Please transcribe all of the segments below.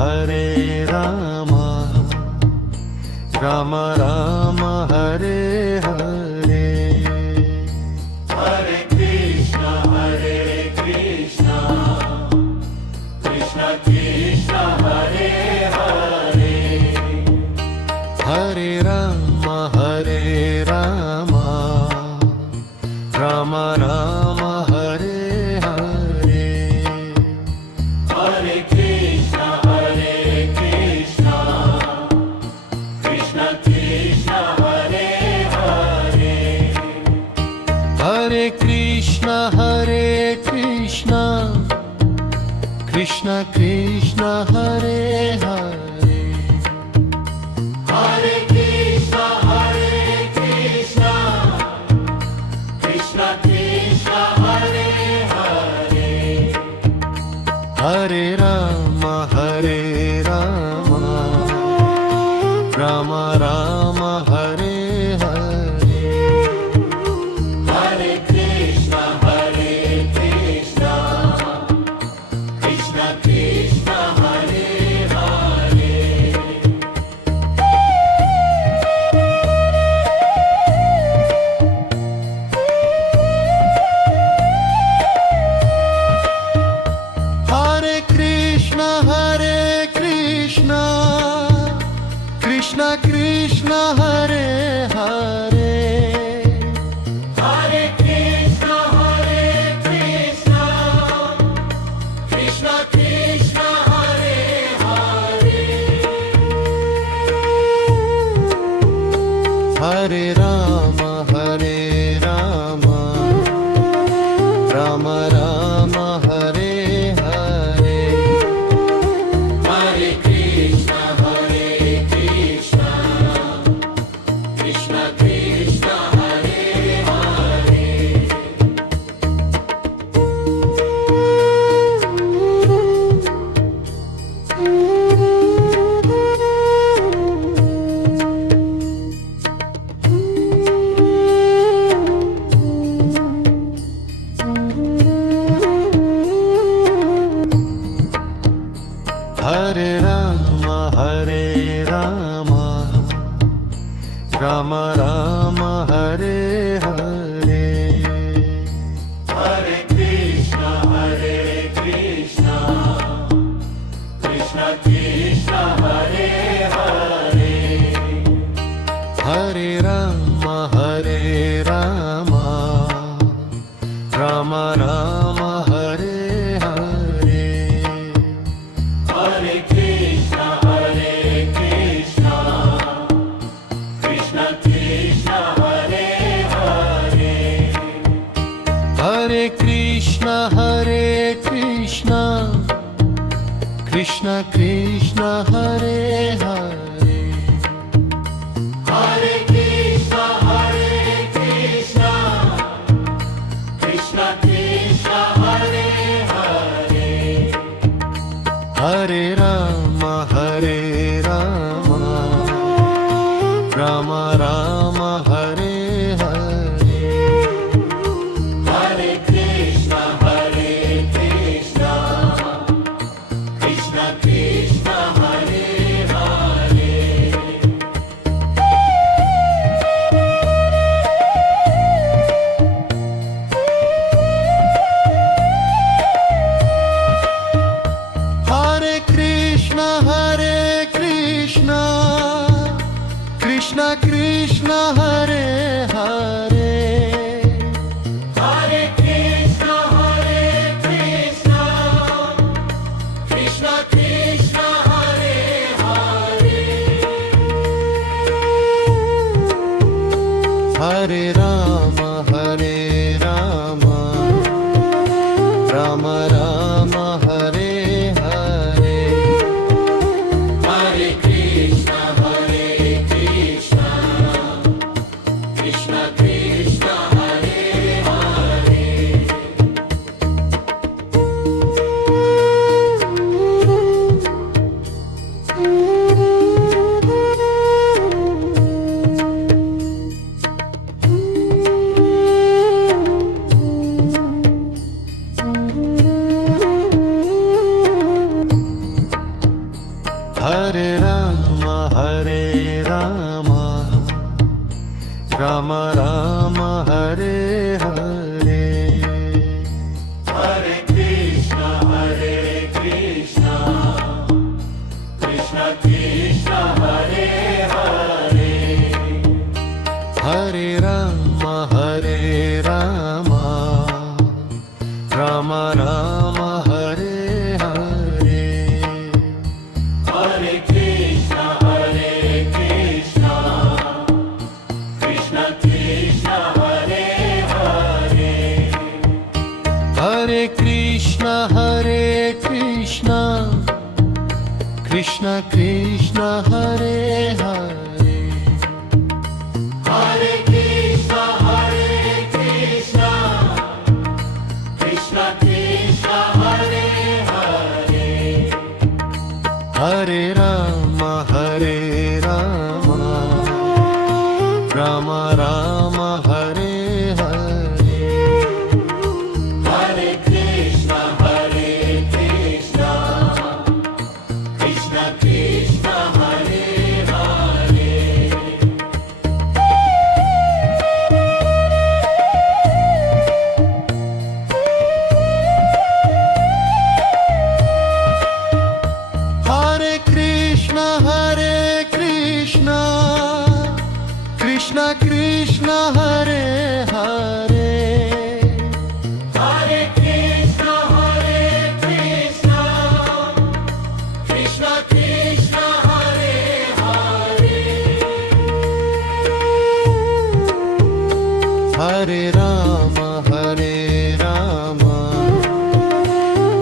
Hare Ram Ram Ram Hare Hare Hare Krishna Krishna Krishna Hare Hare Hare Ram Ram Ram Hare Hare Hare Krishna Krishna Krishna Hare Hare Hare Krishna Krishna Krishna Hare Hare Hare Krishna Krishna Krishna Hare Hare Hare Ram Ram Ram Hare Hare Hare Krishna Krishna Krishna Hare Hare Hare Krishna Krishna Hare Hare Hare Krishna Krishna Krishna Hare Hare Hare Ram Ram Ram Hare Hare Hare Krishna Krishna Krishna Hare Hare Hare Ram Ram Ram Hare Hare Hare Krishna Krishna Krishna Hare Hare Hare Ram Ram Ram Hare Hare Hare Krishna Krishna Krishna Hare Hare Hare Krishna Krishna Krishna Hare Hare Hare Krishna Krishna Krishna Hare Hare Hare Ram Ram Ram Hare Hare Hare Krishna Krishna Krishna Hare Hare Hare Krishna Krishna Hare Hare Hare Krishna Krishna Krishna Hare Hare Hare Ram Ram Ram Hare Hare Hare Krishna Krishna Krishna Hare Hare Hare Ram Ram Ram Hare Hare Hare Krishna, Krishna Krishna, Hare Hare. Hare Ram Ram Ram Hare Hare Hare Krishna, Krishna Krishna, Hare Hare. Hare Krishna Krishna Krishna Hare Hare Hare Krishna, Krishna Krishna, Hare Hare. Hare Ram Ram Ram Hare Hare Hare Krishna, Krishna Krishna, Hare Hare. Hare Krishna Krishna Krishna Hare Hare Hare Krishna, Krishna Krishna, Hare Hare. Hare Ram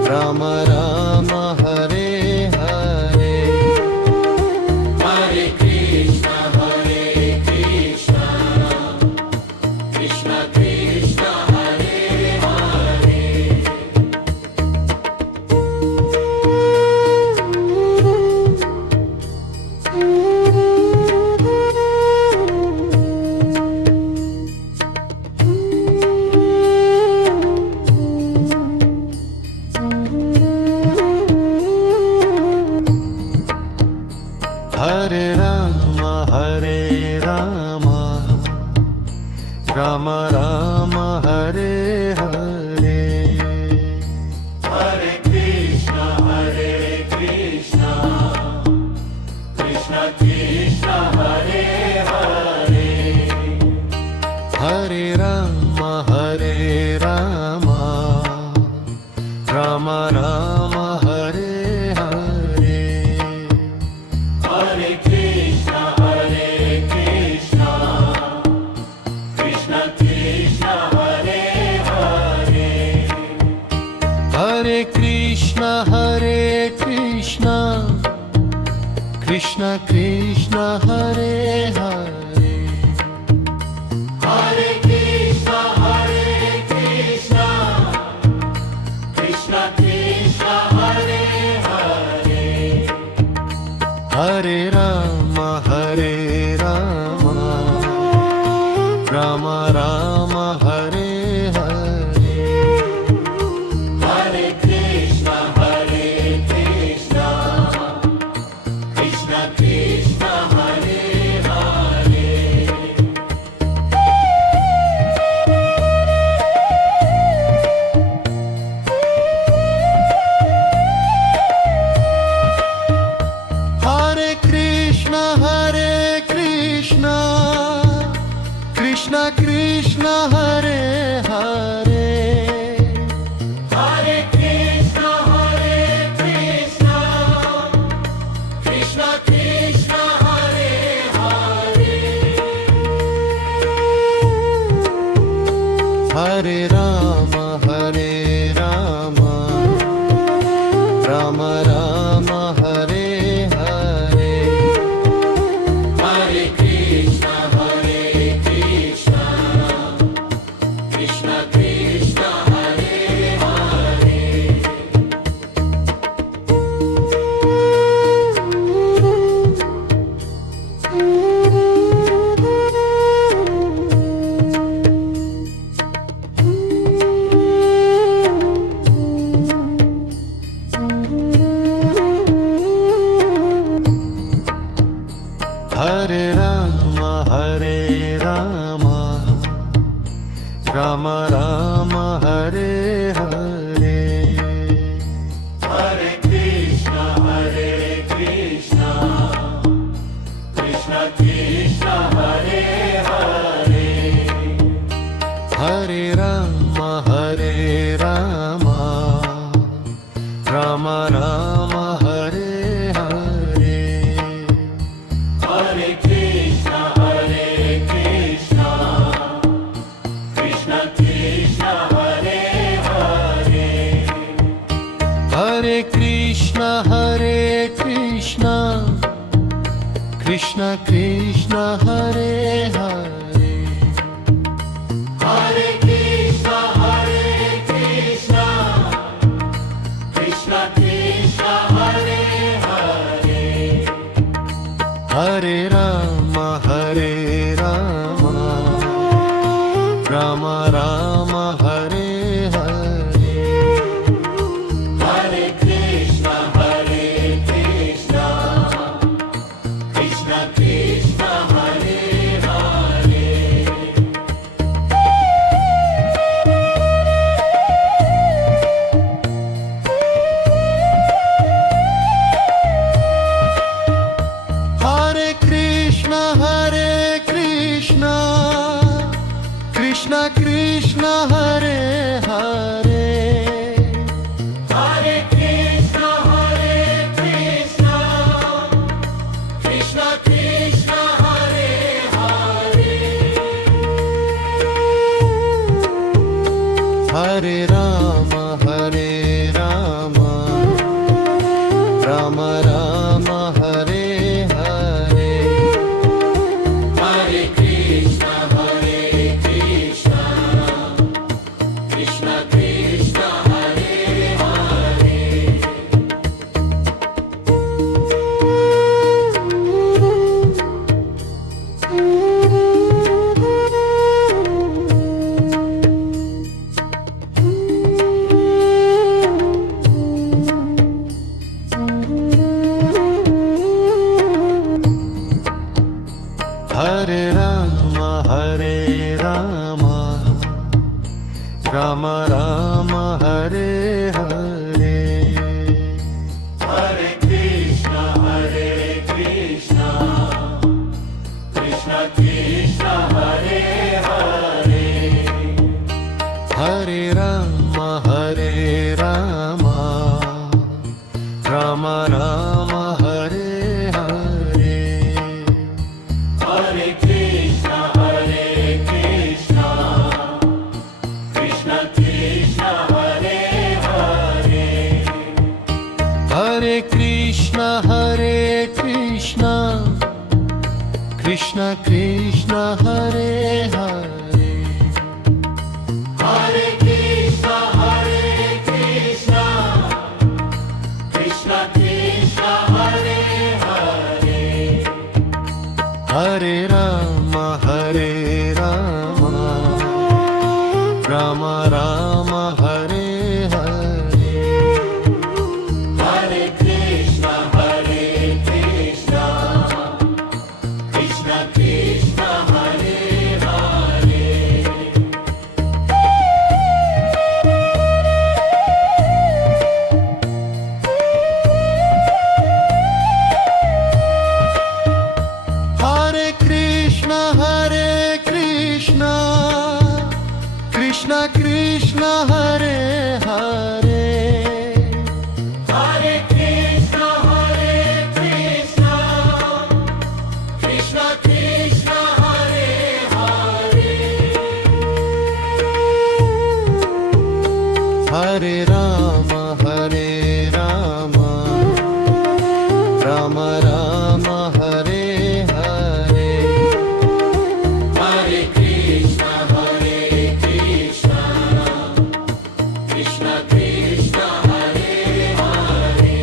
Ram Ram Hare Hare Hare Krishna, Krishna Krishna, Hare Hare. Hare Ram Ram Ram Hare Hare Hare Krishna, Krishna Krishna, Hare Hare. Hare Ram Ram Ram Hare Hare Hare Krishna, Krishna Krishna, Hare Hare. Hare Krishna Krishna Krishna Hare Hare Hare Krishna, Krishna Krishna, Hare Hare. Hare Ram Ram Ram Hare Hare Hare Krishna, Krishna Krishna, Hare Hare. Hare Krishna Krishna Krishna Hare Hare Hare Krishna, Krishna Krishna, Hare Hare. Hare Ram Ram Ram Hare Hare Hare Krishna, Krishna Krishna Krishna Hare Hare Hare Krishna, Krishna Krishna, Hare Hare. Hare Ram Ram Ram Hare Hare Hare Krishna, Krishna Krishna, Hare Hare. Hare Krishna Krishna Krishna Hare Hare Hare Krishna, Krishna Krishna, Hare Hare. Hare Ram Ram Ram Hare Hare Hare Krishna, Krishna Krishna, Hare Hare. Hare Ram Ram Ram Hare Hare Hare Krishna, Krishna Krishna Krishna, Hare Hare. Hare Ram Ram Ram Hare Hare Hare Krishna, Krishna Krishna Krishna, Hare Hare. Hare Krishna Krishna Krishna Hare Hare Hare Krishna, Krishna Krishna Krishna, Hare Hare. Hare Ram Ram Ram Hare Hare Hare Krishna, Krishna Krishna Krishna, Hare Hare. Hare Krishna Krishna Krishna Hare Hare Hare Krishna, Krishna Krishna Krishna, Hare Hare. Hare Ram Ram Ram Hare Hare Hare Krishna, Krishna Krishna Krishna, Hare Hare.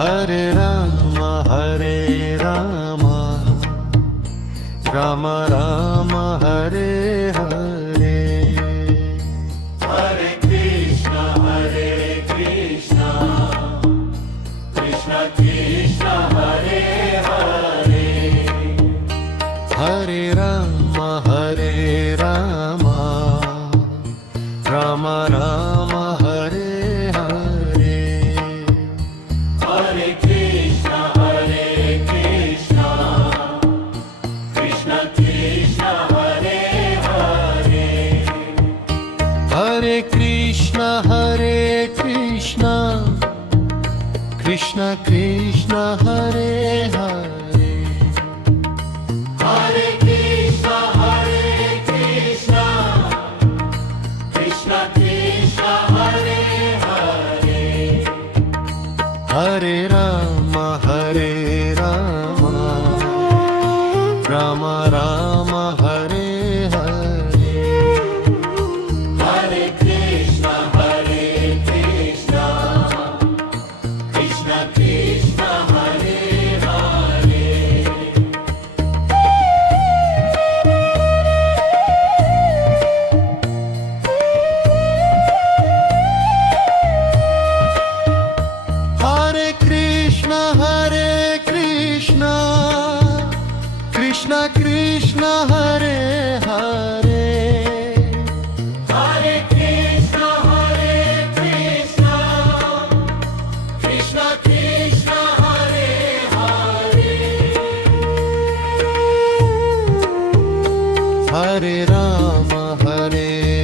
Hare Ram Ram Ram Hare Hare Hare Krishna, Krishna Krishna Krishna, Hare Hare. Hare Ram Ram Ram Hare Hare Hare Krishna, Krishna Krishna Krishna, Hare Hare. Hare Krishna, Krishna Krishna, Hare Hare. Hare Krishna, Krishna Krishna, Hare Hare. Hare Rama, Rama Rama, Hare Hare. Hare Krishna, Krishna Krishna, Hare Hare. Hare Krishna, Krishna Krishna, Hare Hare. Hare Krishna, Krishna Krishna, Hare Hare. Hare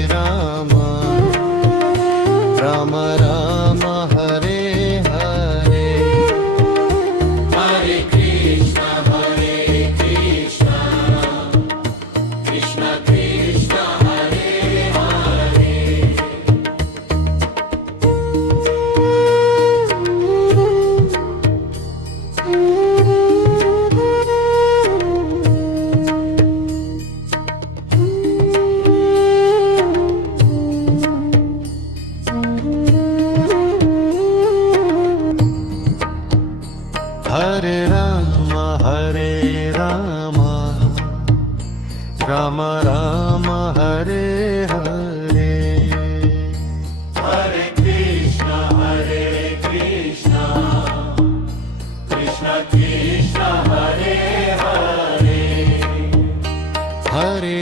Rama, Rama Rama, Hare Hare. Hare Krishna, Krishna Krishna, Hare Hare. Hare Rama, Rama Rama, Hare Hare. Hare Krishna, Krishna Krishna, Hare Hare. Hare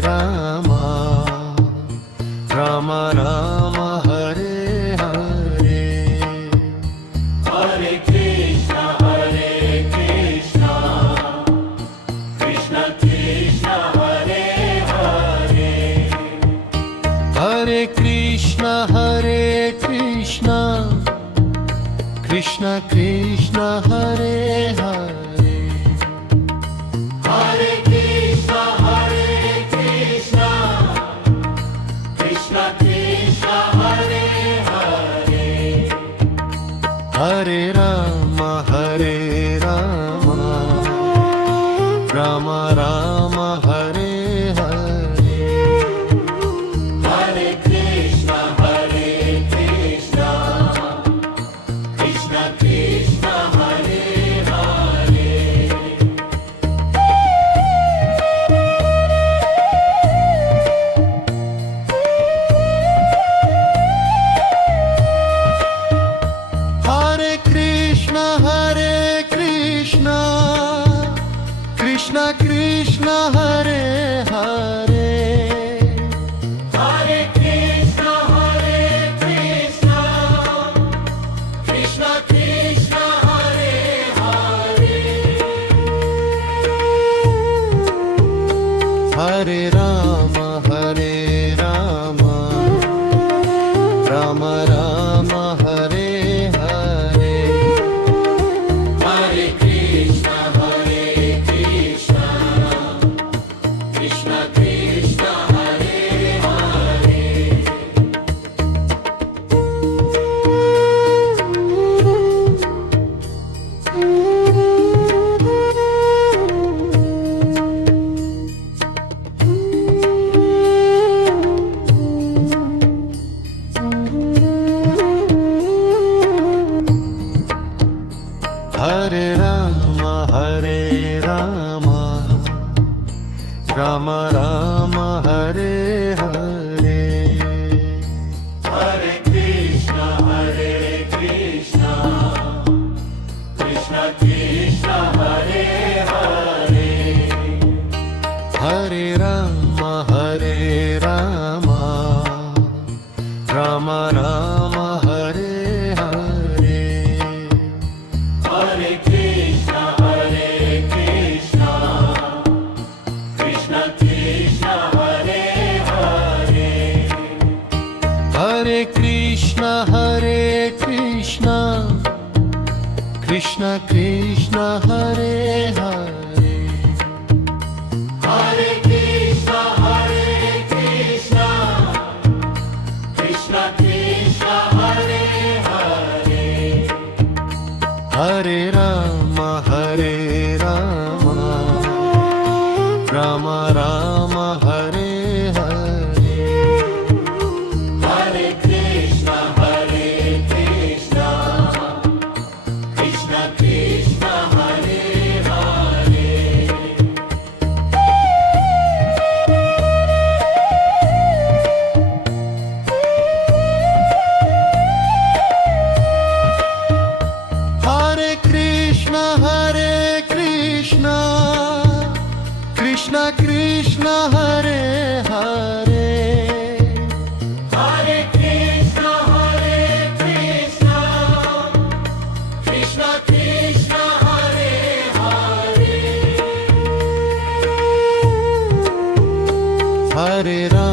Rama, Rama Rama, Hare Hare. Hare Krishna, Krishna Krishna, Hare Hare. Hare Krishna, Krishna Krishna, Hare Hare. Hare Krishna, Krishna Krishna, Hare Hare. Hare Rama, Rama Rama, Hare Hare. Hare Krishna, Krishna Krishna, Hare Hare. Hare Krishna, Krishna Krishna, Hare Hare. Hare Krishna, Krishna Krishna, Hare Hare. Hare Rama, Rama Rama, Hare Hare. Hare Krishna, Krishna Krishna Krishna, Hare Hare. Hare Rama, Rama Rama, Hare Hare. Hare Krishna, Krishna Krishna Krishna, Hare Hare. Hare Rama, Rama Rama, Hare Hare. Hare Krishna, Krishna Krishna Krishna, Hare Hare. Hare Krishna, Krishna Krishna, Hare Hare. Hare Krishna, Krishna Krishna, Hare Hare. Hare Rama, Rama Rama, Hare Hare. Hare Krishna, Krishna Krishna, Hare Hare. Hare Krishna, Krishna Krishna, Hare Hare. Hare Krishna, Krishna Krishna, Hare Hare. Hare Rama,